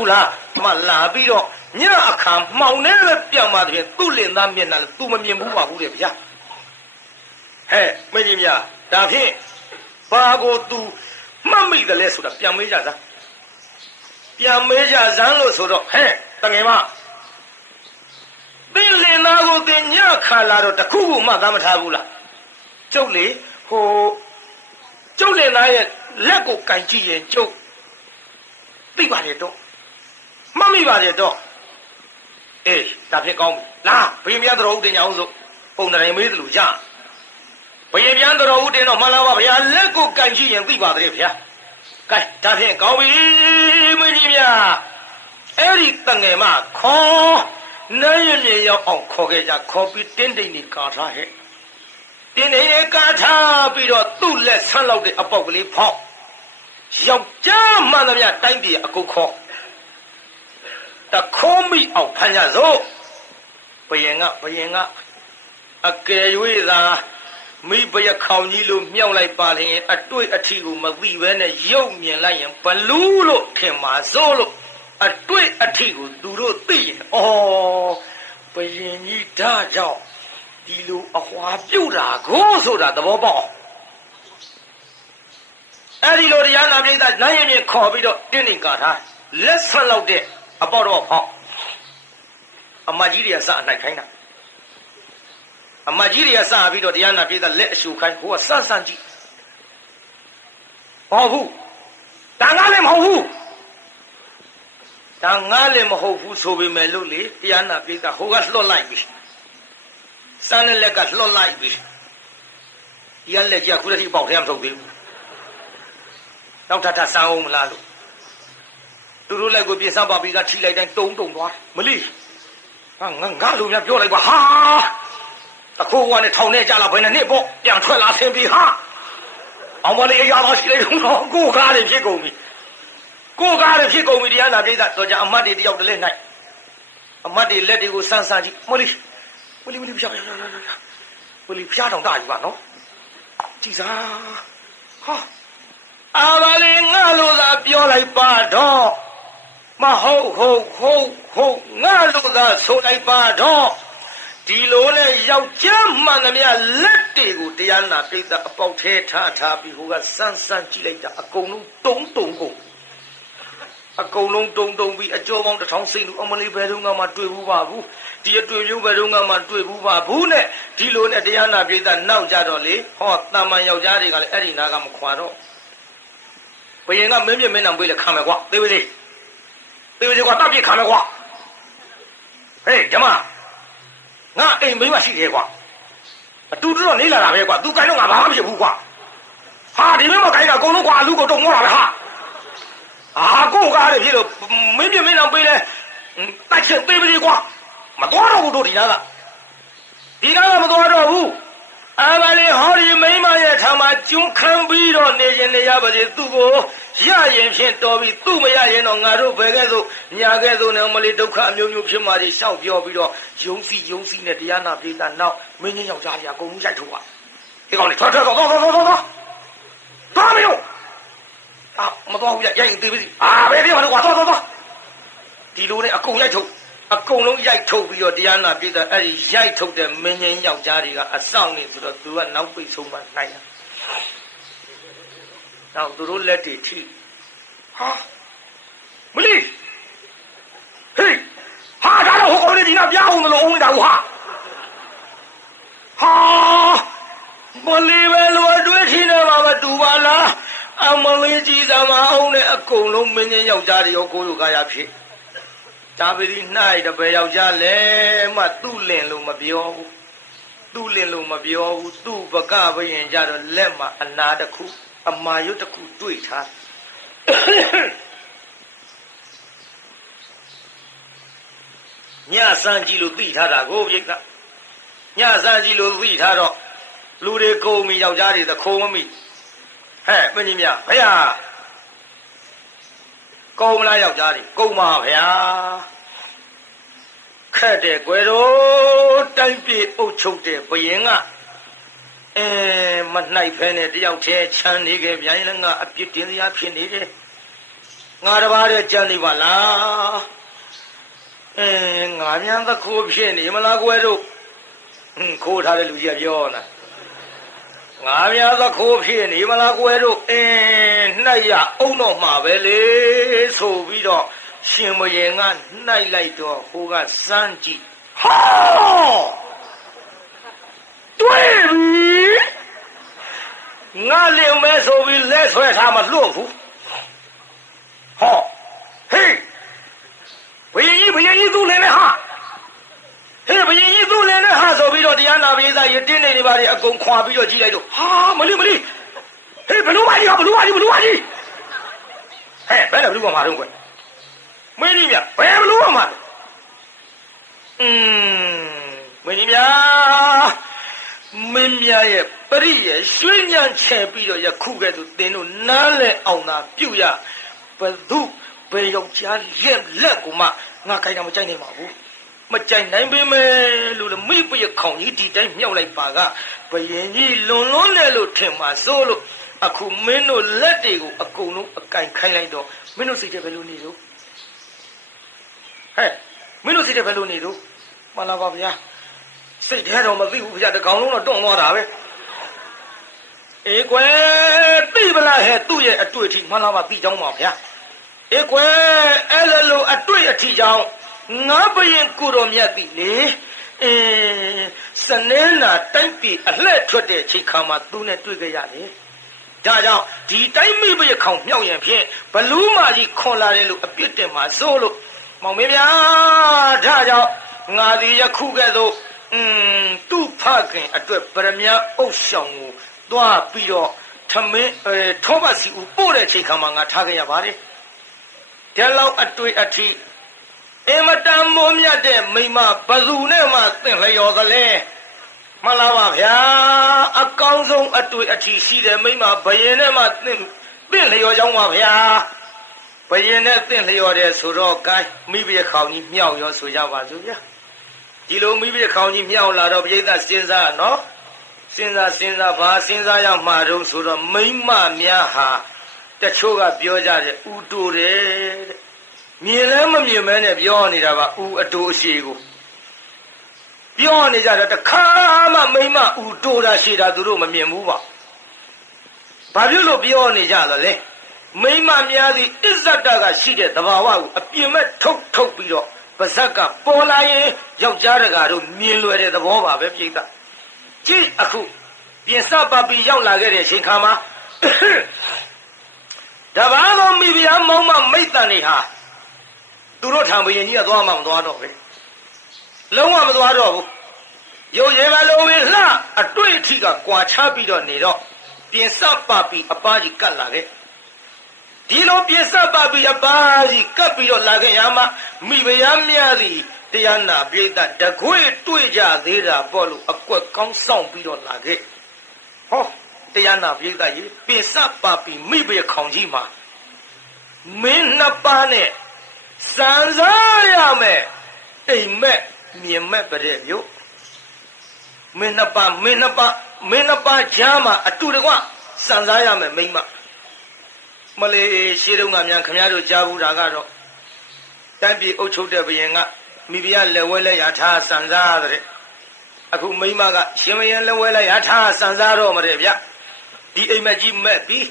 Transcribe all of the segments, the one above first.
ဘူးလားမလာပြီးတော့ညအခါမှောင်နေပဲပြောင်းပါတည်းသူ့လင်သားမျက်နှာလည်း तू မမြင်ဘူးပါဘူးလေဗျာဟဲ့မင်းကြီးများဒါဖြင့်ဘာကို तू မှတ်မိတယ်လဲဆိုတာပြန်မေးကြစမ်းပြန်မေးကြစမ်းလို့ဆိုတော့ဟဲ့တငယ်မသင်လင်သားကိုသင်ညခါလာတော့တခုခုမှသားမထားဘူးလားကျုပ်လေဟိုကျုပ်လင်သားရဲ့လက်ကိုကင်ကြည့်ရင်ကျုပ်သိပါလေတော့ မှတ်မိပါလေတော့အေးဒါဖြစ်ကောင်းပြီလာဘေးမြတ်တော်ဦးတင်ကြအောင်စို့ပုံတိုင်မေးသလိုရဘယင်ပြန်တော်ဦးတင်တော့မှန်လားပါဗျာလက်ကိုကင်ကြည့်ရင်သိပါသေးဗျာကဲဒါဖြင့်ကောင်းပြီမင်းကြီးများအဲ့ဒီတငယ်မခေါ်နိုင်ရမြေရောက်အောင်ခေါ်ခဲ့ကြခေါ်ပြီးတင်းတိန်နေကာထားဟဲ့တင်းနေကာထားပြီးတော့သူ့လက်ဆန်းလောက်တဲ့အပေါက်ကလေးဖောက်ယောက်ျားမှန်သမျှတိုင်းပြည်အကုတ်ခေါ် တခိုးမိအောင်ဖမ်းကြစို့ဘယင်ကဘယင်ကအကယ်၍သာမိဘရခေါင်ကြီးလို့မြောက်လိုက်ပါလျင်အတွေ့အထီကိုမသိဘဲနဲ့ရုပ်မြင်လိုက်ရင်ဘလူးလို့ခင်ပါစို့လို့အတွေ့အထီကိုသူတို့သိရင်ဩဘယင်ကြီးဒါကြောင့်ဒီလိုအဟွာပြုတ်တာကိုဆိုတာသဘောပေါက်အဲ့ဒီလိုတရားနာပိဋကနိုင်ရင်ပြင်ခေါ်ပြီးတော့တင်းနေကာထားလက်ဆက်လောက်တဲ့ အပေါတော့ဖောက်အမကြီးတွေကစအနိုင်ခိုင်းတာအမကြီးတွေကစပြီးတော့တရားနာပိဋကလက်အရှူခိုင်းဟိုကစဆန့်ကြည့်ဟောဘူးတန်ကားလည်းမဟုတ်ဘူးတန်ငါလည်းမဟုတ်ဘူးဆိုပေမဲ့လို့လေတရားနာပိဋကဟိုကလွတ်လိုက်ပြီစမ်းတဲ့လက်ကလွတ်လိုက်ပြီဒီကလက်ကြခုတည်းပေါက်ထဲမထုတ်သေးဘူးနောက်ထပ်ထပ်စမ်းအောင်မလားလို့ သူတို့လက်ကိုပြင်ဆပါပြီးကထိလိုက်တိုင်းတုံတုံသွားမလီဟာငါငါလူများပြောလိုက်ပါဟာတခိုးကနဲ့ထောင်ထဲကြလာဘယ်နဲ့နှစ်ပေါ့ပြန်ထွက်လာဆင်းပြီးဟာအောင်မလေးအရာတော်ရှိလိုက်တော့ကိုကားတွေဖြစ်ကုန်ပြီကိုကားတွေဖြစ်ကုန်ပြီတရားနာပြိဿတော့ကြအမတ်တွေတယောက်တည်းနိုင်အမတ်တွေလက်တွေကိုစမ်းစမ်းကြည့်မလီမလီမလီဖျားဖျားဖျားဖျားမလီဖျားတောင်တာကြီးပါနော်ကြည်စားဟာအာဘာလေးငါလိုသာပြောလိုက်ပါတော့ မဟုတ်ဟုတ်ဟုတ်ဟုတ်ငါလိုသာဆိုလိုက်ပါတော့ဒီလိုနဲ့ယောက်ျားမှန်သမျှလက်တွေကိုတရားနာပြိဿအပေါက်ထဲထားထားပြီးဟိုကစမ်းစမ်းကြည့်လိုက်တာအကုန်လုံးတုံးတုံကုန်အကုန်လုံးတုံတုံပြီးအကျော်ပေါင်းတစ်ထောင်စိတ်လူအမလေးဘယ်တော့မှတွေ့ဘူးပါဘူးဒီအတွေ့မျိုးဘယ်တော့မှတွေ့ဘူးပါဘူးနဲ့ဒီလိုနဲ့တရားနာပြိဿနောက်ကြတော့လေဟောတာမန်ယောက်ျားတွေကလည်းအဲ့ဒီနာကမခွာတော့ဘယင်ကမင်းမြင့်မင်းနောင်ပေးလေခံမယ်ကွာသေးသေး သေးသေးကွာတပ်ပြခံမယ်ကွာဟေးဂျမငါအိမ်မိမရှိသေးကွာအတူတူတော့နေလာတာပဲကွာ तू ကိုင်းတော့ငါဘာမှမဖြစ်ဘူးကွာဟာဒီမင်းမကိုင်းတာအကုန်လုံးကွာလူကိုတုံမောတာပဲဟာအာကိုကားရဖြစ်လို့မင်းမြင့်မင်းနောင်ပေးလေတိုက်ချက်သေးသေးကွာမတော်တော့ဘူးတို့ဒီနာကဒီနာကမတော်တော့ဘူး အာဘာလေးဟောဒီမိမရဲ့ထာမှာကျွန်းခံပြီးတော့နေရင်နေရပါစေသူ့ကိုရရင်ဖြင့်တော်ပြီသူ့မရရင်တော့ငါတို့ဘယ်ကဲ့သို့ညာကဲ့သို့နဲ့မလေးဒုက္ခအမျိုးမျိုးဖြစ်မှဒီရှောက်ပြောပြီးတော့ယုံစီယုံစီနဲ့တရားနာပြေးတာနောက်မင်းကြီးယောက်ျားကြီးအကုန်လုံးရိုက်ထုတ်ပါဒီကောင်လေးထွက်ထွက်တော့တော့တော့တော့တော့တော်မင်းတို့အာမတော်ဘူးရိုက်ရင်သေးပြီအာဘယ်ပြေးမှာလဲကွာတော့တော့တော့ဒီလိုနဲ့အကုန်ရိုက်ထုတ် အကုန်လုံးရိုက်ထုတ်ပြီးတော့တရားနာပြည့်တဲ့အဲ့ဒီရိုက်ထုတ်တဲ့မင်းကြီးယောက်ျားတွေကအဆောင်နေဆိုတော့သူကနောက်ပိတ်ဆုံးမှနိုင်တာ။နောက်သူတို့လက်တွေထိဟာမလီဟေးဟာဒါတော့ဟိုကောင်လေးဒီနာပြားအောင်လို့အောင်နေတာဟာဟာမလီပဲလို့အတွေ့ရှိနေပါမတူပါလားအမလေးကြီးစမအောင်နဲ့အကုန်လုံးမင်းကြီးယောက်ျားတွေရောကိုယ်လိုကားရဖြစ် ဒါပတိ၌တပည့်ယောက်ျားလဲမှသူ့လင်လို့မပြောဘူးသူ့လင်လို့မပြောဘူးသူ့ပကဘယင်ကြတော့လက်မှာအနာတစ်ခုအမာရွတ်တစ်ခုတွေ့ထားညစမ်းကြည့်လို့သိထားတာကိုပြိတ္တညစမ်းကြည့်လို့သိထားတော့လူတွေကုန်ပြီယောက်ျားတွေသခိုးမမိဟဲ့မင်းကြီးများဘုရား ကုန်မလားယောက်ျားတွေကုန်ပါဗျာခက်တယ်ကွယ်တော့တိုက်ပြေအုပ်ချုပ်တဲ့ဘယင်ကအဲမနှိုက်ဖဲနဲ့တယောက်တည်းချမ်းနေခဲ့ဗျာရင်လည်းငါအပြစ်တင်စရာဖြစ်နေတယ်ငါတပါးတည်းကြံနေပါလားအဲငါမြန်သခိုးဖြစ်နေမလားကွယ်တို့ဟွန်းခိုးထားတဲ့လူကြီးကပြောနာငါမြန်သခိုးဖြစ်နေမလားကွယ်တို့အင်း နှိုက်ရအုံတော့မှာပဲလေဆိုပြီးတော့ရှင်မရင်ကနှိုက်လိုက်တော့ဟိုကစမ်းကြည့်ဟာတွေ့ပြီငါလင်မဲဆိုပြီးလက်ဆွဲထားမှလွတ်ဘူးဟောဟေးဘယင်ကြီးဘယင်ကြီးသူ့လင်နဲ့ဟာဟေးဘယင်ကြီးသူ့လင်နဲ့ဟာဆိုပြီးတော့တရားနာပရိသတ်ရတင်းနေနေပါလေအကုန်ခွာပြီးတော့ကြည့်လိုက်တော့ဟာမလီမလီ ဟေးဘလူမကြီးဟာဘလူမကြီးဘလူမကြီးဟဲ့ဘယ်လဲဘလူမမှာတော့ကွမင်းကြီးမြဘယ်ဘလူမမှာလဲอืมမင်းကြီးမြမင်းမြရဲ့ပရိရဲ့ရွှေညံချဲပြီးတော့ယခုကဲ့သို့သင်တို့နားလဲအောင်သာပြုတ်ရဘသူဘယ်ယောက်ျားလက်လက်ကိုမှငါခိုင်းတာမကြိုက်နိုင်ပါဘူးမကြိုက်နိုင်ပေမဲ့လို့လေမိပရခေါင်ကြီးဒီတိုင်းမြောက်လိုက်ပါကဘယင်ကြီးလွန်လွန်းတယ်လို့ထင်ပါစိုးလို့ အခုမင်းတို့လက်တွေကိုအကုန်လုံးအကင်ခိုင်းလိုက်တော့မင်းတို့စိတ်ထဲဘယ်လိုနေလို့ဟဲ့မင်းတို့စိတ်ထဲဘယ်လိုနေလို့မှန်လားပါဗျာစိတ်ထဲတော့မသိဘူးဗျာတကောင်လုံးတော့တွန့်သွားတာပဲအေးကွယ်သိပလားဟဲ့သူ့ရဲ့အတွေ့အထိမှန်လားပါသိကြောင်းပါဗျာအေးကွယ်အဲ့လိုလိုအတွေ့အထိကြောင်းငါဘရင်ကိုတော်မြတ်ပြီလေအင်းစနေနာတိုက်ပြီအလှဲ့ထွက်တဲ့ချိန်ခါမှာသူနဲ့တွေ့ကြရတယ် ဒါကြောင့်ဒီတိုင်းမိဘရခေါင်မြောက်ရင်ဖြင့်ဘလူးမာကြီးခွန်လာတယ်လို့အပြစ်တင်မှာစိုးလို့မောင်မင်းများဒါကြောင့်ငါဒီယခုကဲ့သို့อืมသူ့ဖခင်အတွက်ပရမညာအုပ်ဆောင်ကိုသွားပြီးတော့ထမင်းအဲထောပတ်စီဦးပို့တဲ့ချိန်ခါမှာငါထားခဲ့ရပါတယ်ဒီလောက်အတွေ့အထိအင်မတန်မိုးမြတ်တဲ့မိမဘသူနဲ့မှသင်လျော်သလဲ မလားပါဗျာအကောင်းဆုံးအတွေ့အထိရှိတဲ့မိမဘယင်နဲ့မှသင်သင်လျော်ကြောင်းပါဗျာဘယင်နဲ့သင်လျော်တယ်ဆိုတော့ကိုင်းမိဘခေါင်ကြီးမြောက်ရောဆိုကြပါစို့ဗျာဒီလိုမိဘခေါင်ကြီးမြောက်လာတော့ပြိဿစဉ်းစားနော်စဉ်းစားစဉ်းစားဘာစဉ်းစားရမှာတော့ဆိုတော့မိမများဟာတချို့ကပြောကြတယ်ဥတူတယ်တဲ့မြင်လည်းမမြင်မဲနဲ့ပြောနေတာပါဥအတူအရှိကို ပြောနေကြတော့တခါမှမိမဥတူတာရှိတာသူတို့မမြင်ဘူးပါဘာဖြစ်လို့ပြောနေကြသလဲမိမများသည်အစ္ဆတကရှိတဲ့သဘာဝကိုအပြင်းမဲ့ထုတ်ထုတ်ပြီးတော့ပါဇက်ကပေါ်လာရင်ယောက်ျားတကာတို့မြင်လွယ်တဲ့သဘောပါပဲပြိတ္တာကြည့်အခုပြင်စပပီရောက်လာခဲ့တဲ့ချိန်ခါမှာတဘာသောမိဖုရားမောင်းမမိတ်တန်တွေဟာသူတို့ထံဘယင်ကြီးကသွားမှမသွားတော့ပဲ လုံးဝမသွားတော့ဘူးရုပ်ရည်ပါလုံးဝလှအတွေ့အထိကကွာခြားပြီးတော့နေတော့ပြင်စပပီအပားကြီးကတ်လာခဲ့ဒီလိုပြင်စပပီအပားကြီးကတ်ပြီးတော့လာခဲ့ရမှာမိဖုရားမြတ်သည်တရားနာပြိတ္တတကွေတွေ့ကြသေးတာပေါ့လို့အကွက်ကောင်းဆောင်ပြီးတော့လာခဲ့ဟောတရားနာပြိတ္တကြီးပင်စပါပီမိဘရခေါင်ကြီးမှာမင်းနှစ်ပါးနဲ့စံစားရမယ်အိမ်မက် မြင်မက်ပြတဲ့မြို့မင်းနှစ်ပါးမင်းနှစ်ပါးမင်းနှစ်ပါးကြားမှာအတူတကွစံစားရမယ်မိမမလေးရှေးတုန်းကမြန်ခမရတို့ကြားဘူးတာကတော့တန်းပြေအုပ်ချုပ်တဲ့ဘယင်ကမိဖုရားလက်ဝဲလက်ရထားစံစားတဲ့အခုမိမကရှင်မယံလက်ဝဲလက်ရထားစံစားတော့မတဲ့ဗျဒီအိမ်မက်ကြီးမက်ပြီး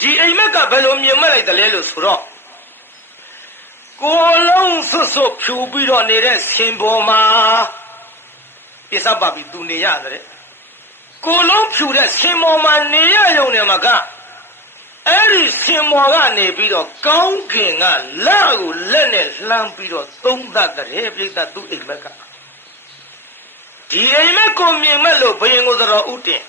ဒီအိမ်မက်ကဘယ်လိုမြင်မက်လိုက်တယ်လဲလို့ဆိုတော့ ကိုလုံးဆွတ်ဆွတ်ဖြူပြီးတော့နေတဲ့ဆင်ပေါ်မှာပြစပါပြီးသူနေရတယ်ကိုလုံးဖြူတဲ့ဆင်ပေါ်မှာနေရရုံနဲ့မကအဲ့ဒီဆင်မော်ကနေပြီးတော့ကောင်းကင်ကလက်ကိုလက်နဲ့လှမ်းပြီးတော့သုံးသတ်တဲ့ပြိတ္တသူ့အိမ်မက်ကဒီအိမ်မက်ကိုမြင်မဲ့လို့ဘယင်ကိုတော်ဥတင်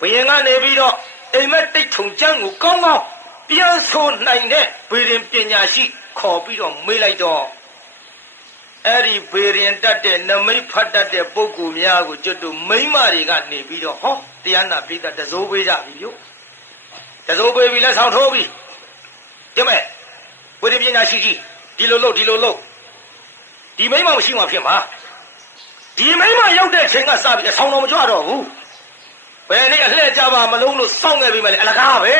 ဘယင်ကနေပြီးတော့အိမ်မက်တိတ်ထုံကျန်းကိုကောင်းကောင်းပြန်ဆိုနိုင်တဲ့ဘေရင်ပညာရှိ ခေါ်ပြီးတော့မေးလိုက်တော့အဲ့ဒီဘေရင်တတ်တဲ့နမိတ်ဖတ်တတ်တဲ့ပုဂ္ဂိုလ်များကိုကျွတ်တို့မိမ့်မတွေကနေပြီးတော့ဟောတရားနာပိဋကတစိုးပေးကြပြီလို့တစိုးပေးပြီလက်ဆောင်ထိုးပြီကြမဲ့ဝိရိပညာရှိကြီးဒီလိုလုပ်ဒီလိုလုပ်ဒီမိမမရှိမှဖြစ်မှာဒီမိမရောက်တဲ့ချိန်ကစပြီးအဆောင်တော်မကြွတော့ဘူးဘယ်နေ့အလှည့်ကြပါမလုံးလို့စောင့်နေပြီမလဲအလကားပဲ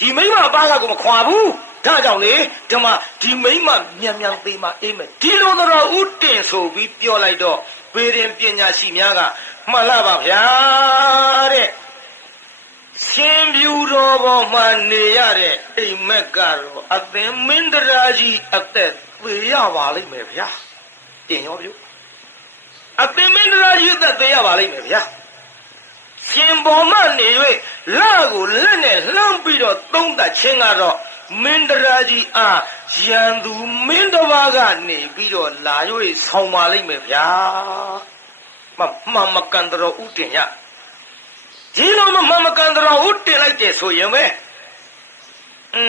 ဒီမိမပါကကိုမခွာဘူး ဒါကြောင့်လေဒီမှာဒီမိမမြန်မြန်သေးမှအေးမယ်ဒီလိုတော့ဥတင်ဆိုပြီးပြောလိုက်တော့ပေရင်ပညာရှိများကမှန်လားပါဗျာတဲ့ရှင်ပြူတော်ပေါ်မှာနေရတဲ့အိမ်မက်ကတော့အသင်မင်းတရာကြီးအသက်သေးရပါလိမ့်မယ်ဗျာတင်ရောပြုအသင်မင်းတရာကြီးအသက်သေးရပါလိမ့်မယ်ဗျာရှင်ပေါ်မှနေ၍လာကိုလက်နဲ့လှမ်းပြီးတော့သုံးသပ်ခြင်းကတော့ မင်းတရာကြီးအားရန်သူမင်းတစ်ပါးကနေပြီးတော့လာ၍ဆောင်းပါလိမ့်မယ်ဗျာမမမကန်တော်ဥတင်ရဒီလိုမမမကန်တော်ဥတင်လိုက်တယ်ဆိုရင်ပဲอื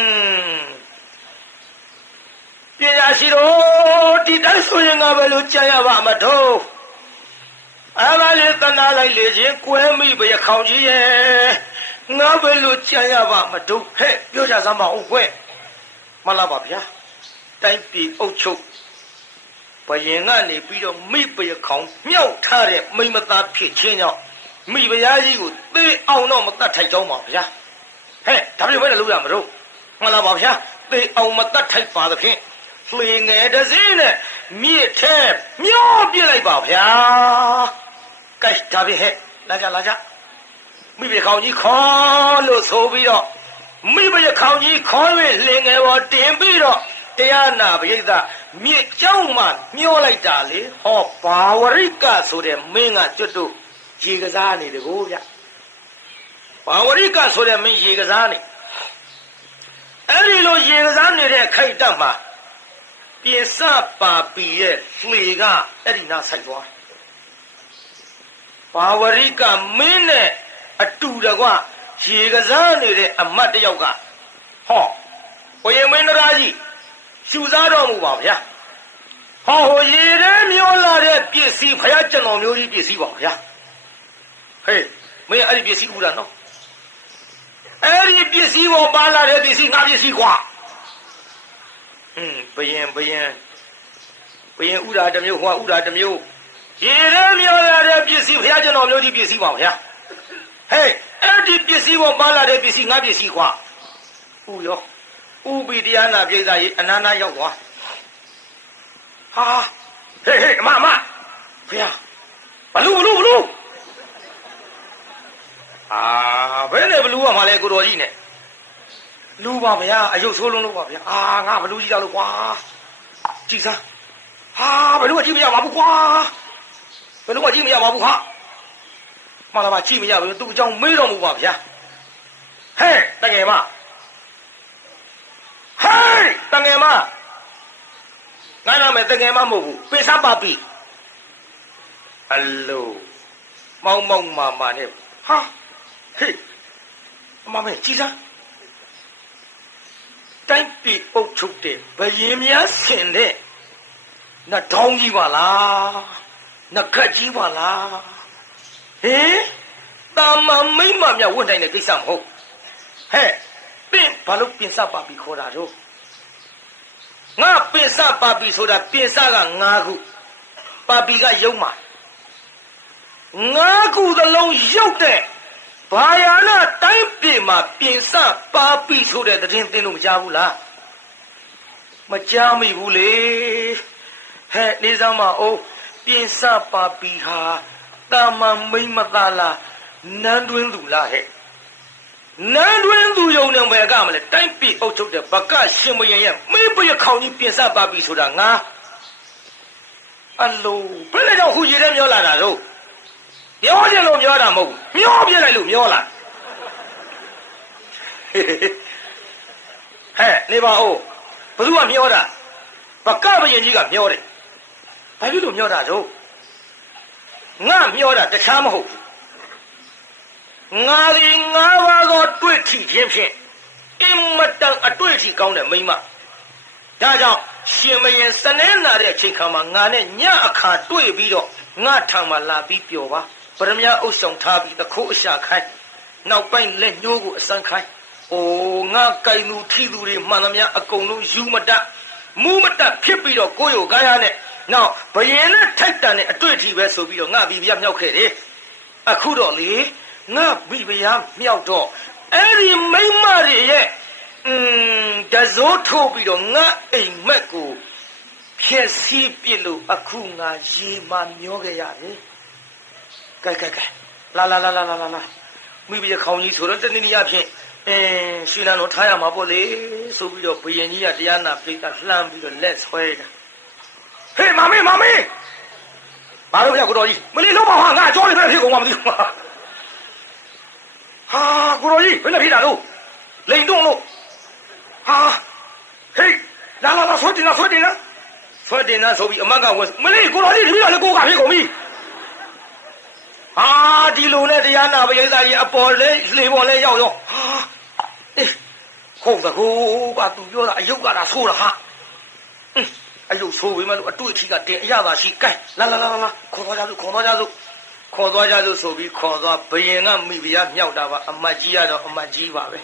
มပညာရှိတော်ဒီတိုင်းဆိုရင်ငါပဲလို့ကြားရပါမတော့အမလေးတနာလိုက်လေချင်းကွဲမိဘရခေါင်ကြီးရဲ့ ငါဘယ်လိုကြံရပါမတို့ဟဲ့ပြောကြစမ်းမအောင်ကွမလားပါဗျာတိုင်းပြည်အုပ်ချုပ်ဘယင်ကနေပြီးတော့မိဘရခေါင်မြောက်ထားတဲ့မိမသားဖြစ်ချင်းကြောင့်မိဖုရားကြီးကိုသေအောင်တော့မတတ်ထိုက်ကြောင်းပါဗျာဟဲ့ဒါပြည့်ဘယ်နဲ့လုပ်ရမလို့မလားပါဗျာသေအောင်မတတ်ထိုက်ပါသဖြင့်လှေငယ်တစ်စင်းနဲ့မြစ်ထဲမျောပြစ်လိုက်ပါဗျာကဲဒါဖြင့်ဟဲ့လာကြလာကြ မိဘခေါင်ကြီးခေါ်လို့ဆိုပြီးတော့မိဘခေါင်ကြီးခေါ်၍လင်ငယ်ပေါ်တင်ပြီးတော့တရားနာပရိသတ်မြစ်ကြောင်းမှမျောလိုက်တာလေဟောဘာဝရိကဆိုတဲ့မင်းကကျွတ်တို့ရေကစားနေတကိုဗျဘာဝရိကဆိုတဲ့မင်းရေကစားနေအဲ့ဒီလိုရေကစားနေတဲ့ခိုက်တက်မှာပြင်စပါပီရဲ့လှေကအဲ့ဒီနာဆိုင်သွားဘာဝရိကမင်းနဲ့ အတူတကွရေကစားနေတဲ့အမတ်တယောက်ကဟောဘုရင်မင်းတရားကြီးရှူစားတော်မူပါဗျာဟောဟိုရေထဲမျောလာတဲ့ပစ္စည်းဖယားကျွန်တော်မျိုးကြီးပစ္စည်းပါဗျာဟေးမင်းအဲ့ဒီပစ္စည်းဦးတာနော်အဲ့ဒီပစ္စည်းပေါ်ပါလာတဲ့ပစ္စည်းငါပစ္စည်းကွာဟင်းဘယင်ဘယင်ဘယင်ဥတာတစ်မျိုးဟိုကဥတာတစ်မျိုးရေရဲမျောလာတဲ့ပစ္စည်းဘုရားကျွန်တော်မျိုးကြီးပစ္စည်းပါဗျာ ဟဲ့အဲ့ဒီပစ္စည်းပေါ်ပါလာတဲ့ပစ္စည်းငါပစ္စည်းကွာဥရောဥပိတရားနာပြိဿကြီးအနန္တရောက်သွားဟာဟေးဟေးအမအမဘုရားဘလူဘလူဘလူအာဘယ်နဲ့ဘလူကမှလဲကိုတော်ကြီးနဲ့လူပါဗျာအယုတ်ဆိုးလုံးလို့ပါဗျာအာငါဘလူကြီးကြောက်လို့ကွာကြည်စမ်းဟာဘလူကကြည့်မရပါဘူးကွာဘယ်လိုမှကြည့်မရပါဘူးဟာ မှန်လားမကြည့်မရဘူးသူ့အကြောင်းမေးတော်မူပါဗျာဟဲ့တငယ်မဟဲ့တငယ်မငါနာမည်တငယ်မမဟုတ်ဘူးပိစပါပီအလိုမောင်မောင်မာမာနဲ့ဟာဟေးအမမေကြည်စားတိုင်းပြည်အုပ်ချုပ်တဲ့ဘယင်များဆင်တဲ့နှဒေါင်းကြီးပါလားနခတ်ကြီးပါလား ဟင်တာမန်မိမ့်မမြဝတ်နိုင်တဲ့ကိစ္စမဟုတ်ဟဲ့ပင့်ဘာလို့ပင်စပါပြီခေါ်တာတော့ငါပင်စပါပြီဆိုတာပင်စက၅ခုပါပြီကယုံမှာ၅ခုသလုံးရုပ်တဲ့ဘာယာနာတိုင်းပြည်မှာပြင်စပါပြီဆိုတဲ့တရင်သင်လို့မကြားဘူးလားမကြားမိဘူးလေဟဲ့နေစမ်းမအိုးပြင်စပါပီဟာ တာမန်မိမ့်မသားလားနန်းတွင်းသူလားဟဲ့နန်းတွင်းသူယုံနေဘယ်ကမလဲတိုင်းပြည်အုပ်ချုပ်တဲ့ဘကရှင်မယင်ရဲ့မိပရခေါင်ကြီးပြင်စပါပီဆိုတာငါအလိုဘယ်လဲတော့ဟူရည်တဲ့မျောလာတာတော့ပြောကြလို့မျောတာမဟုတ်ဘူးမျောပြလိုက်လို့မျောလာဟဲ့နေပါဦးဘသူကမျောတာဘကဘယင်ကြီးကမျောတယ်ဘာဖြစ်လို့မျောတာတော့ ငါမျောတာတခြားမဟုတ်ဘူးငါဒီငါးပါးသောတွေ့ထီခြင်းဖြင့်အင်မတန်အတွေ့အထိကောင်းတဲ့မိန်းမဒါကြောင့်ရှင်မရင်စနေနာတဲ့အချိန်ခါမှာငါနဲ့ညအခါတွေ့ပြီးတော့ငါထံမှာလာပြီးပျော်ပါပရမညာအုပ်ဆောင်ထားပြီးတခိုးအရှာခိုင်းနောက်ပိုင်းလက်ညှိုးကိုအစမ်းခိုင်းအိုးငါကြိုင်သူထီသူတွေမှန်သမျှအကုန်လုံးယူမတတ်မူးမတတ်ဖြစ်ပြီးတော့ကိုယ့်ရောကားရနဲ့ နောက်ဘယင်နဲ့ထိုက်တန်တဲ့အတွေ့အထိပဲဆိုပြီးတော့ငါဘီဘီယာမြောက်ခဲ့တယ်အခုတော့လေငါဘီဘီယာမြောက်တော့အဲ့ဒီမိမတွေရဲ့อืมတစိုးထိုးပြီးတော့ငါအိမ်မက်ကိုဖြည့်ဆည်းပြစ်လို့အခုငါရေမမျောခဲ့ရတယ်ကဲကဲကဲလာလာလာလာလာလာမိဘခေါင်းကြီးဆိုတော့တနည်းနည်းအားဖြင့်အင်းရွှေလန်းတော့ထားရမှာပေါ့လေဆိုပြီးတော့ဘယင်ကြီးကတရားနာပိတ်ကလှမ်းပြီးတော့လက်ဆွဲတာ ဟေးမမေမမေဘာလို့ပြကိုတော်ကြီးမလေးလုံးပါဟာငါကြောလေးပဲဖြစ်ကုန်မှာမသိဘူးဟာကိုတော်ကြီးဘယ်နဲ့ဖြစ်တာလို့လိန်တွန်းလို့ဟာဟေးလာလာလာဆွဲတင်လာဆွဲတင်လာဆွဲတင်လာဆိုပြီးအမတ်ကဝမလေးကိုတော်ကြီးတပည့်တော်လည်းကိုကဖြစ်ကုန်ပြီဟာဒီလိုနဲ့တရားနာပရိသတ်ကြီးအပေါ်လဲလှေပေါ်လဲရောက်ရောဟာအေးဟုတ်တကူပါသူပြောတာအယုတ်ကတာဆိုးတာဟာ အင်းအယုတ်ဆိုးပြီမလို့အတွေ့အထိကတင်အရသာရှိကဲလာလာလာလာခေါ်သွားကြစို့ခေါ်သွားကြစို့ခေါ်သွားကြစို့ဆိုပြီးခေါ်သွားဘယင်ကမိဖုရားမြောက်တာပါအမတ်ကြီးကတော့အမတ်ကြီးပါပဲ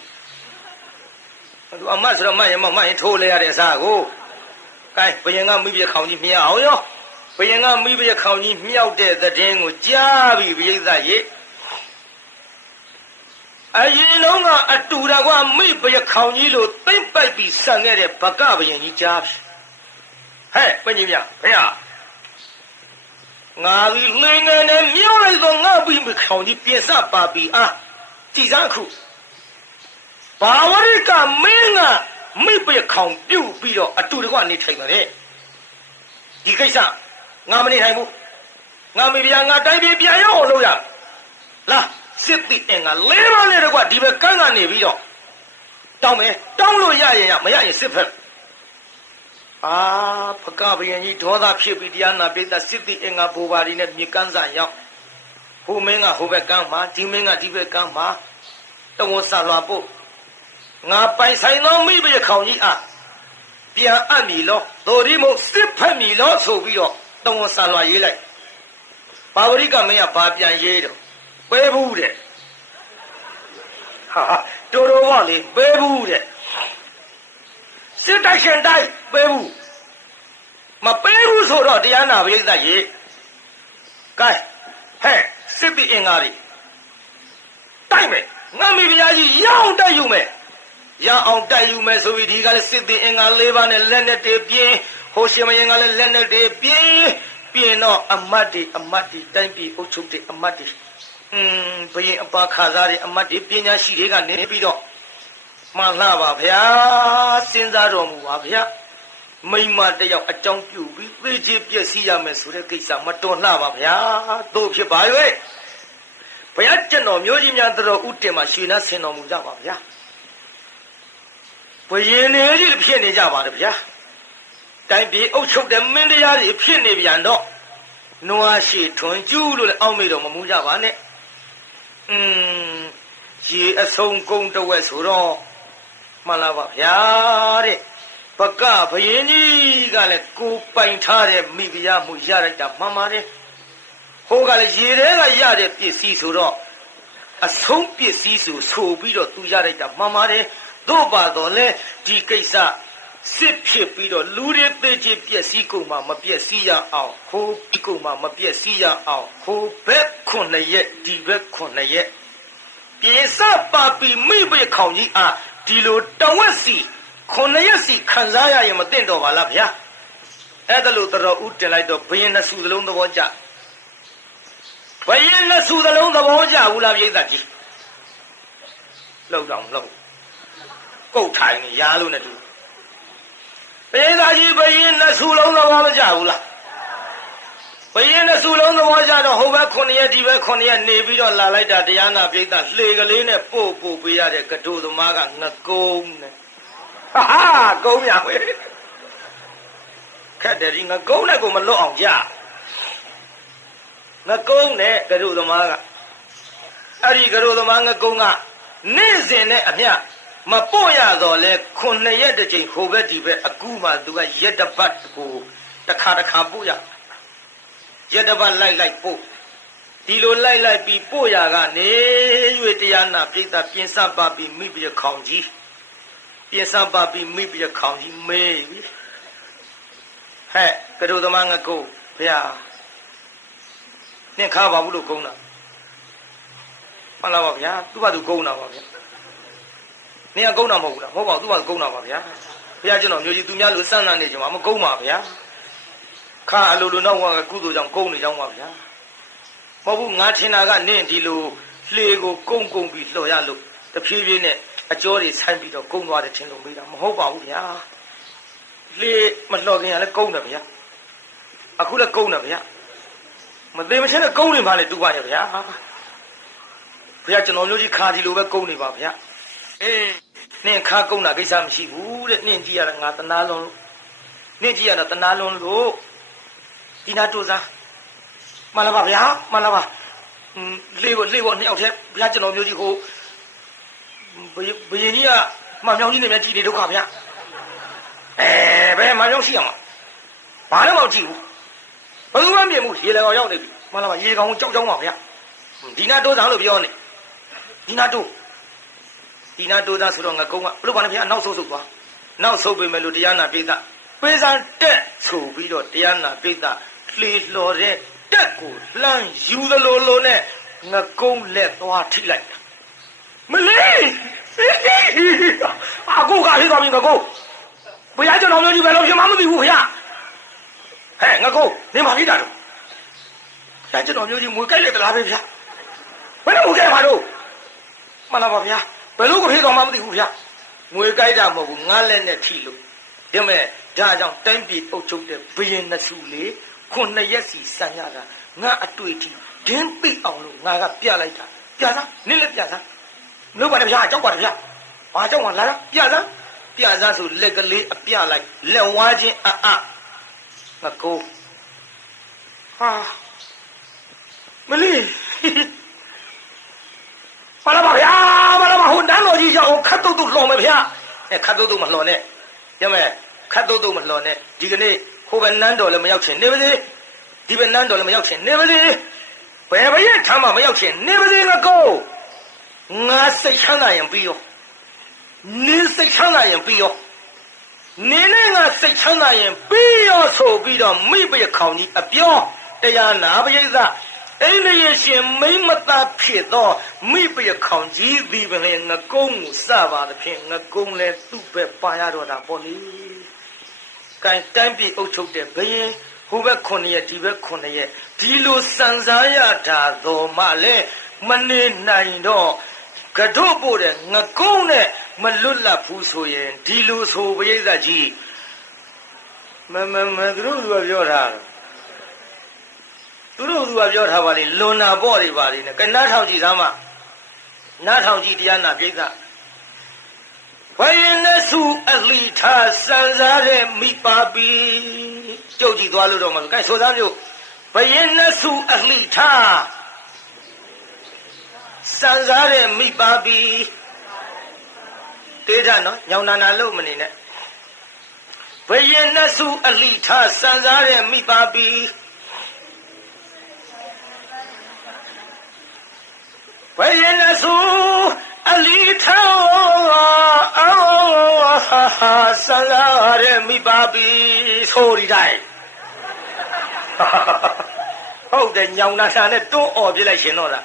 သူအမတ်ဆိုတော့မတ်ရင်မမတ်ရင်ထိုးလဲရတဲ့အစားကိုကဲဘယင်ကမိဖုရားခေါင်းကြီးမြင်အောင်ရောဘယင်ကမိဖုရားခေါင်းကြီးမြောက်တဲ့သတင်းကိုကြားပြီပြိဿရေအရင်လုံးကအတူတကွမိဘယခေါင်ကြီးလိုသိမ့်ပိုက်ပြီးဆန်ခဲ့တဲ့ဘကဘယင်ကြီးကြားပြီ ဟဲ့ပညာမြဖေဟာငါဒီလင်းငယ်နဲ့မြောက်လိုက်တော့ငါပြီးမခေါင်ကြီးပြင်စပါပြီအားကြည်စားခုဘာဝရိကမင်းကမိဘယခေါင်ပြုတ်ပြီးတော့အတူတကွနေထိုင်ပါလေဒီကိစ္စငါမနေထိုင်ဘူးငါမိဖုရားငါတိုင်းပြည်ပြန်ရောက်အောင်လုပ်ရလားစစ်တိအင်္ဂါလေးပါးနဲ့တကွဒီဘက်ကန်းကနေပြီးတော့တောင်းမယ်တောင်းလို့ရရင်ရမရရင်စစ်ဖက် အာဖကဘယင်ကြီးဒေါသဖြစ်ပြီးတရားနာပိသစစ်တိအင်္ဂါဘူပါရီနဲ့မြေကန်းစာရောက်ဟိုမင်းကဟိုဘက်ကန်းမှာဒီမင်းကဒီဘက်ကန်းမှာတဝန်ဆာလွာပို့ငါပိုင်ဆိုင်သောမိဘရခေါင်ကြီးအားပြန်အပ်မည်လို့သို့ဒီမို့စစ်ဖက်မည်လို့ဆိုပြီးတော့တဝန်ဆာလွာရေးလိုက်ပါဝရိကမင်းကဘာပြန်ရေးတော့ပဲဘူးတဲ့ဟာတော်တော်ကလေပဲဘူးတဲ့ စစ်တိုက်ရှင်တိုက်ပဲဘူးမပဲဘူးဆိုတော့တရားနာပရိသတ်ရေကဲဟဲ့စစ်ပြီးအင်္ဂါတွေတိုက်မယ်ငါမိဖုရားကြီးရအောင်တိုက်ယူမယ်ရအောင်တိုက်ယူမယ်ဆိုပြီးဒီကလည်းစစ်ပြီးအင်္ဂါ၄ပါးနဲ့လက်နဲ့တေပြင်းဟိုရှင်မရင်ကလည်းလက်နဲ့တေပြင်းပြင်တော့အမတ်တွေအမတ်တွေတိုင်းပြည်အုပ်ချုပ်တဲ့အမတ်တွေอืมဘယင်အပါခါစားတဲ့အမတ်တွေပညာရှိတွေကနေပြီးတော့ မှန်လှပါဗျာစဉ်းစားတော်မူပါဗျာမိမတယောက်အကြောင်းပြုပြီးသိချပျက်စီးရမယ်ဆိုတဲ့ကိစ္စမတော်လှပါဗျာတို့ဖြစ်ပါ၍ဘုရားကျွန်တော်မျိုးကြီးများတော်ဥတင်မှာရွှေနှဆင်တော်မူကြပါဗျာဘယင်နေကြီးဖြစ်နေကြပါတယ်ဗျာတိုင်းပြည်အုပ်ချုပ်တဲ့မင်းတရားတွေဖြစ်နေပြန်တော့နွားရှိထွန်ကျူးလို့လည်းအောက်မေ့တော့မမူကြပါနဲ့อืมရေအဆုံးကုန်းတဝက်ဆိုတော့ မှန်လားပါဗျာတဲ့ပကဘယင်းကြီးကလည်းကိုပိုင်ထားတဲ့မိဖုရားမှုရလိုက်တာမှန်ပါတယ်ဟိုကလည်းရေထဲကရတဲ့ပစ္စည်းဆိုတော့အဆုံးပစ္စည်းဆိုဆိုပြီးတော့သူရလိုက်တာမှန်ပါတယ်တို့ပါတော့လေဒီကိစ္စစစ်ဖြစ်ပြီးတော့လူတွေသိချင်ပျက်စီးကုန်မှာမပျက်စီးရအောင်ဟိုပြီးကုန်မှာမပျက်စီးရအောင်ဟိုဘက်ခုနှစ်ရက်ဒီဘက်ခုနှစ်ရက်ပြေစပါပီမိဘခေါင်ကြီးအား ဒီလိုတဝက်စီခုနှစ်ရက်စီခံစားရရင်မသိတော့ပါလားဗျာအဲ့ဒါလို့တော်ဦးတင်လိုက်တော့ဘယင်နှစုသလုံးသဘောကျဘယင်နှစုသလုံးသဘောကျဘူးလားပြိဿကြီးလောက်တော့လောက်ကုတ်ထိုင်နေရာလို့နဲ့တူဘယင်သားကြီးဘယင်နှစုလုံးသဘောမကျဘူးလား ဘယင်းနဲ့စုလုံးသဘောကြတော့ဟိုဘက်9ရက်ဒီဘက်9ရက်နေပြီးတော့လာလိုက်တာတရားနာပိဋကလှေကလေးနဲ့ပို့ပို့ပေးရတဲ့ကတူသမားကငကုံးနဲ့ဟာဟာကုံးရဝဲခက်တယ်ဒီငကုံးနဲ့ကိုမလွတ်အောင်ကြငကုံးနဲ့ကတူသမားကအဲ့ဒီကတူသမားငကုံးကနေ့စဉ်နဲ့အမျှမပို့ရတော့လဲ9ရက်တစ်ချိန်ဟိုဘက်ဒီဘက်အကူမှသူကရက်တပတ်ကိုတစ်ခါတစ်ခါပို့ရ ရတပတ်လိုက်လိုက်ပို့ဒီလိုလိုက်လိုက်ပြီးပို့ရကနေ၍တရားနာပြိဿပြင်စပါပြီးမိပြခေါင်ကြီးပြင်စပါပြီးမိပြခေါင်ကြီးမေးပြီဟဲ့ကတို့သမားငကုတ်ဘုရားနှင်ခါပါဘူးလို့ကုန်းတာမှန်လားပါဗျာသူ့ဘာသူကုန်းတာပါဗျာဟနင်ကကုန်းတာမဟုတ်ဘူးလားမဟုတ်ပါဘူးသူကကုန်းတာပါဗျာဘုရားကျွန်တော်မျိုးကြီးသူများလို့စမ်းစမ်းနေကြမှာမကုန်းပါဗျာ ခါအလိုလိုတော့ကကုသိုလ်ကြောင့်ကုန်းနေကြောင်းပါဗျာမဟုတ်ဘူးငါထင်တာကနင့်ဒီလိုလှေကိုကုန်းကုန်းပြီးလှော်ရလို့တဖြည်းဖြည်းနဲ့အကျော်တွေဆိုင်းပြီးတော့ကုန်းသွားတယ်ထင်လို့မေးတာမဟုတ်ပါဘူးဗျာလှေမလှော်ခင်ကလည်းကုန်းတယ်ဗျာအခုလည်းကုန်းတယ်ဗျာမသေးမချင်းနဲ့ကုန်းနေပါလေတူပါရဲ့ဗျာဘုရားကျွန်တော်မျိုးကြီးခါဒီလိုပဲကုန်းနေပါဗျာအေးနင့်ခါကုန်းတာကိစ္စမရှိဘူးတဲ့နင့်ကြည့်ရတာငါတနာလုံးလို့နင့်ကြည့်ရတာတနာလုံးလို့ ဒီနာတူစားမလာပါဗျာမလာပါอืมလေးဖို့လေးဖို့နှစ်ယောက်တည်းဘုရားကျွန်တော်မျိုးကြီးကိုဘယဘယင်ကြီးကမမြောင်ကြီးနဲ့မြတ်ကြည့်နေဒုက္ခဗျာအဲဘယ်မမြောင်ရှိအောင်ဘာလည်းမကြည့်ဘူးဘယ်သူမှမြင်ဘူးရေလေကောင်ရောက်နေပြီမလာပါရေကောင်ကိုကြောက်ကြောက်ပါဗျာဒီနာတိုးစားလို့ပြောနေဒီနာတိုးဒီနာတိုးသားဆိုတော့ငကုန်းကဘလို့ပါလဲဗျာနောက်ဆုတ်ဆုတ်သွားနောက်ဆုတ်ပေမဲ့လို့တရားနာပိသပေးစားတက်ဆိုပြီးတော့တရားနာပိသ လှေလှော်တဲ့တက်ကိုလှမ်းယူသလိုလိုနဲ့ငကုန်းလက်သွားထိလိုက်တာမလေးအကူကဖြစ်သွားပြီငကုန်းဘုရားကျွန်တော်မျိုးကြီးပဲလို့ဖြစ်မှမသိဘူးခင်ဗျာဟဲ့ငကုန်းနေမှာဖြစ်တာတော့ဘုရားကျွန်တော်မျိုးကြီးမွေကြိုက်လိုက်သလားပဲဗျာဘယ်လိုမွေကြိုက်ပါလို့မှန်လားပါဗျာဘယ်လိုကိုဖြစ်သွားမှမသိဘူးဗျာငွေကြိုက်တာမဟုတ်ဘူးငါလက်နဲ့ထိလို့ဒါမဲ့ဒါကြောင့်တိုင်းပြည်အုပ်ချုပ်တဲ့ဘယင်နှစုလေ ခုနှစ်ရက်စီဆန်ရတာငါအတွေ့အထိဒင်းပိအောင်လို့ငါကပြလိုက်တာပြစားနင်းလက်ပြစားလို့ပါတယ်ဗျာကြောက်ပါတယ်ဗျာဘာကြောက်မှလာတာပြစားပြစားဆိုလက်ကလေးအပြလိုက်လက်ဝါးချင်းအအငါကိုဟာမလီပါလာပါဗျာပါလာပါဟိုတန်းတော်ကြီးကြောင့်ခတ်တုတ်တုတ်လှော်မယ်ဗျာအဲခတ်တုတ်တုတ်မလှော်နဲ့ရမယ်ခတ်တုတ်တုတ်မလှော်နဲ့ဒီကနေ့ ဟိုဘယ်နန်းတော်လည်းမရောက်ချင်နေပါစေဒီဘယ်နန်းတော်လည်းမရောက်ချင်နေပါစေဘယ်ဘရဲ့ထမ်းမှမရောက်ချင်နေပါစေငါကိုငါစိတ်ချမ်းသာရင်ပြီးရောနင်းစိတ်ချမ်းသာရင်ပြီးရောနင်းနဲ့ငါစိတ်ချမ်းသာရင်ပြီးရောဆိုပြီးတော့မိဘရခေါင်ကြီးအပြောတရားနာပရိသတ်အိန္ဒိယရှင်မိမ့်မသာဖြစ်သောမိဘရခေါင်ကြီးသည်ပင်ငကုံးကိုစပါသဖြင့်ငကုံးလဲသူ့ပဲပါရတော့တာပေါ့လေ ကဲတိုင်းပြည်အုပ်ချုပ်တဲ့ဘယင်ဟိုဘက်9ရက်ဒီဘက်9ရက်ဒီလိုစံစားရတာတော်မှလည်းမနေနိုင်တော့ကတို့ပို့တဲ့ငကုံးနဲ့မလွတ်လပ်ဘူးဆိုရင်ဒီလိုဆိုပရိသတ်ကြီးမမမသူတို့ကပြောတာသူတို့ကပြောထားပါလေလွန်နာပေါ့တွေပါလေနဲ့ကနားထောင်ကြည့်သားမနားထောင်ကြည့်တရားနာပြိဿ ဘယင်းနဲ့စုအလိထားစံစားတဲ့မိပါပြီကြုတ်ကြည့်သွားလို့တော့မဆိုကဲဆိုသားမျိုးဘယင်းနဲ့စုအလိထားစံစားတဲ့မိပါပြီတေးထနော်ညောင်နာနာလို့မနေနဲ့ဘယင်းနဲ့စုအလိထားစံစားတဲ့မိပါပြီဘယင်းနဲ့စု အလိထားအော်ဟာဟာစံစားတဲ့မိပါပြီဆိုဒီတိုင်းဟုတ်တယ်ညောင်နာနာနဲ့တွန်းអော်ပြလိုက်ရှင်တော့လား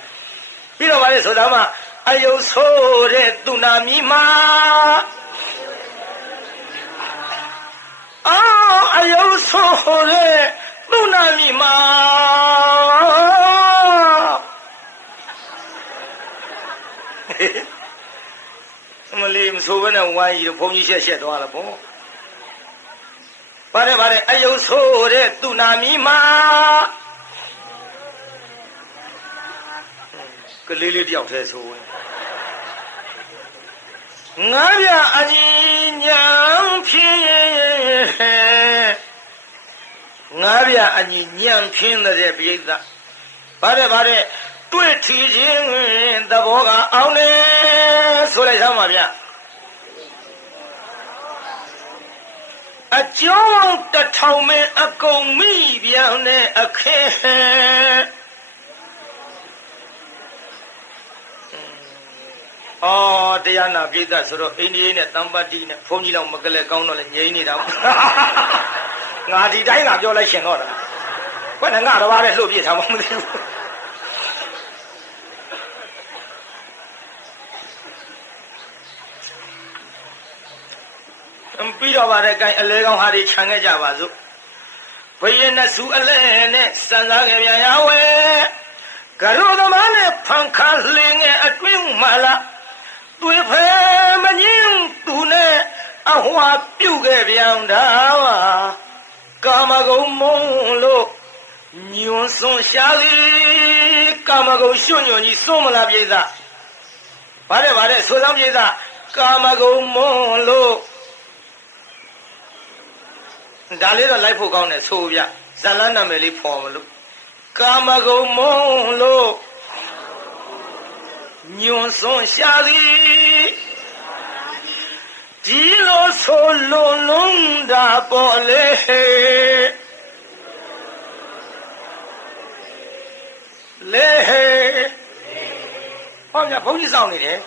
ပြီးတော့ဗါလေဆိုတာမှအယုဆိုးတဲ့သူနာမီမာအော်အယုဆိုးတဲ့သူနာမီမာအ မလေးမဆိုးဘဲနဲ့ဝိုင်းကြီးတော့ဘုန်းကြီးရှက်ရှက်သွား了ပေါ့ဗါတယ်ဗါတယ်အယုဆိုးတဲ့သူနာမီမာကလေးလေးတယောက်တည်းဆိုဝင်ငါးပြအညီညာဖြစ်ငါးပြအညီညံဖြင်းတဲ့ပြိဿဗါတဲ့ဗါတဲ့တွေ့ထီခြင်းသဘောကအောင်နေဆိုလိုက်သမ်းပါဗျ အကျုံးတထောင်မင်းအကုန်မိပြန်တဲ့အခင်းအော်တရားနာပြိဿဆိုတော့အိန္ဒိယနဲ့တမ္ပတိနဲ့ဘုန်းကြီးလောက်မကလဲကောင်းတော့လဲငြိမ်းနေတာပေါ့ငါဒီတိုင်းကပြောလိုက်ရှင်တော့တာဘယ်နဲ့ငါတော့ပါလဲလှုပ်ပြထားမှမသိဘူး ပြီး တော့ပါတဲ့ကိုင်းအလဲကောင်းဟာတွေခြံခဲ့ကြပါစို့ဘယင်းနဲ့စုအလဲနဲ့စံစားခဲ့ပြန်ရဝဲကရုသမားနဲ့ဖန်ခါလင်းငယ်အတွင်းမှလာတွေ့ဖဲမငင်းသူနဲ့အဟွာပြုတ်ခဲ့ပြန်တာပါကာမဂုဏ်မုံလို့ညွန်စွန်ရှာသည်ကာမဂုဏ်ရွှွညွန်ကြီးစွန့်မလားပြိဿဗါတဲ့ဗါတဲ့ဆိုဆောင်ပြိဿကာမဂုဏ်မွန်လို့ ဒါလေးတော့လိုက်ဖို့ကောင်းတယ်ဆိုပြဇလန်းနာမည်လေးဖော်မလို့ကာမဂုဏ်မွန်လို့ညွန်စွန်ရှာသည်ဒီလိုဆိုလုံးလုံးတာပေါ်လေလေဟောမြဘုန်းကြီးဆောင်နေတယ်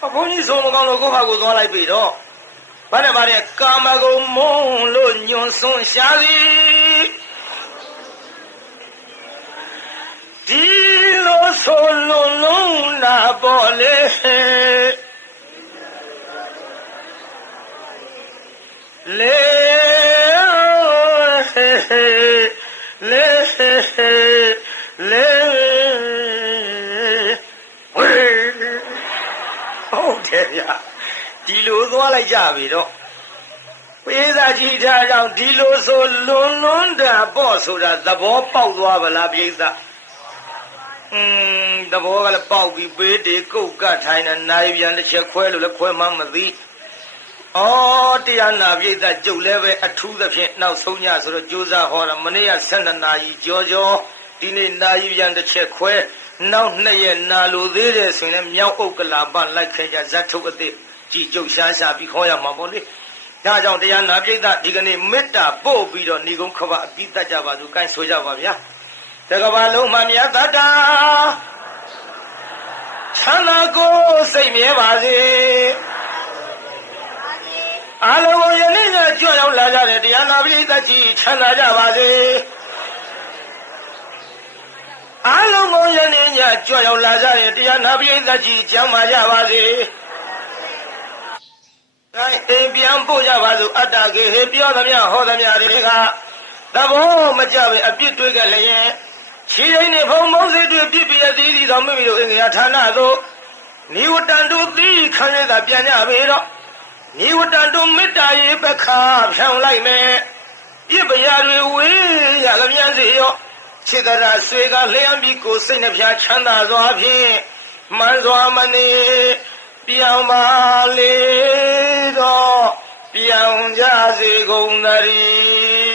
ဟောဘုန်းကြီးဆိုမကောင်းလို့ကိုယ့်ဘာကိုသွားလိုက်ပြီတော့ ဘာနဲ့ဘာနဲ့ကာမဂုဏ်မုန်းလို့ညွန်စွန်ရှာသည်ဒီလိုဆိုလုံးလုံးလာပေါ်လေလေလေလေဝေးဟုတ်တယ်ဗျာ ဒီလိုသွားလိုက်ကြပြီတော့ပေးစာကြီးထားကြောင့်ဒီလိုဆိုလွန်လွန်းတာပေါ့ဆိုတာသဘောပေါက်သွားဗလားပြိဿอืมသဘောကလည်းပေါက်ပြီးပေးတေကုတ်ကထိုင်နေနိုင်ပြန်တစ်ချက်ခွဲလို့လည်းခွဲမှမသိဩတရားနာပြိဿကြုတ်လည်းပဲအထူးသဖြင့်နောက်ဆုံးညဆိုတော့ကြိုးစားဟောတာမနေ့က12နာရီကြောကြောဒီနေ့နာရီပြန်တစ်ချက်ခွဲနောက်နှစ်ရက်နာလိုသေးတယ်ဆိုရင်လည်းမြောက်ဥက္ကလာပလိုက်ခဲကြဇတ်ထုတ်အစ်စ် ကြည်ကြုတ်ရှားရှားပြီးခေါ်ရမှာပေါ့လေဒါကြောင့်တရားနာပြိဿဒီကနေ့မေတ္တာပို့ပြီးတော့ဏီကုံခဘအပြီးတတ်ကြပါစို့ကိုင်းဆိုကြပါဗျာတကဘာလုံးမှမြတ်တတာချမ်းသာကိုစိတ်မြဲပါစေအလုံးကိုယနေ့ညကြွရောက်လာကြတဲ့တရားနာပရိသတ်ကြီးချမ်းသာကြပါစေအလုံးကိုယနေ့ညကြွရောက်လာကြတဲ့တရားနာပရိသတ်ကြီးကျမ်းမာကြပါစေ အဲအိမ်ပြန်ပို့ကြပါစို့အတ္တကေဟေပြောသမျှဟောသမျှတွေကသဘောမကြပဲအပြစ်တွေးကြလျင်ခြေရင်းနဲ့ဖုံမုံစိတ်တွေပြစ်ပြရသေးသည်တော်မိမိတို့အင်္ဂါဌာနသို့နိဝတ္တန်တို့သီခံရတာပြန်ကြပေတော့နိဝတ္တန်တို့မေတ္တာရေပခါဖြောင်းလိုက်မယ်ပြစ်ပရာတွေဝေးရလျံစေရောခြေတရာဆွေကလျှံပြီးကိုယ်စိတ်နှပြချမ်းသာစွာဖြင့်မှန်စွာမနေပြောင်းပါလေတော့ ပြောင်းကြစေကုန်သတည်း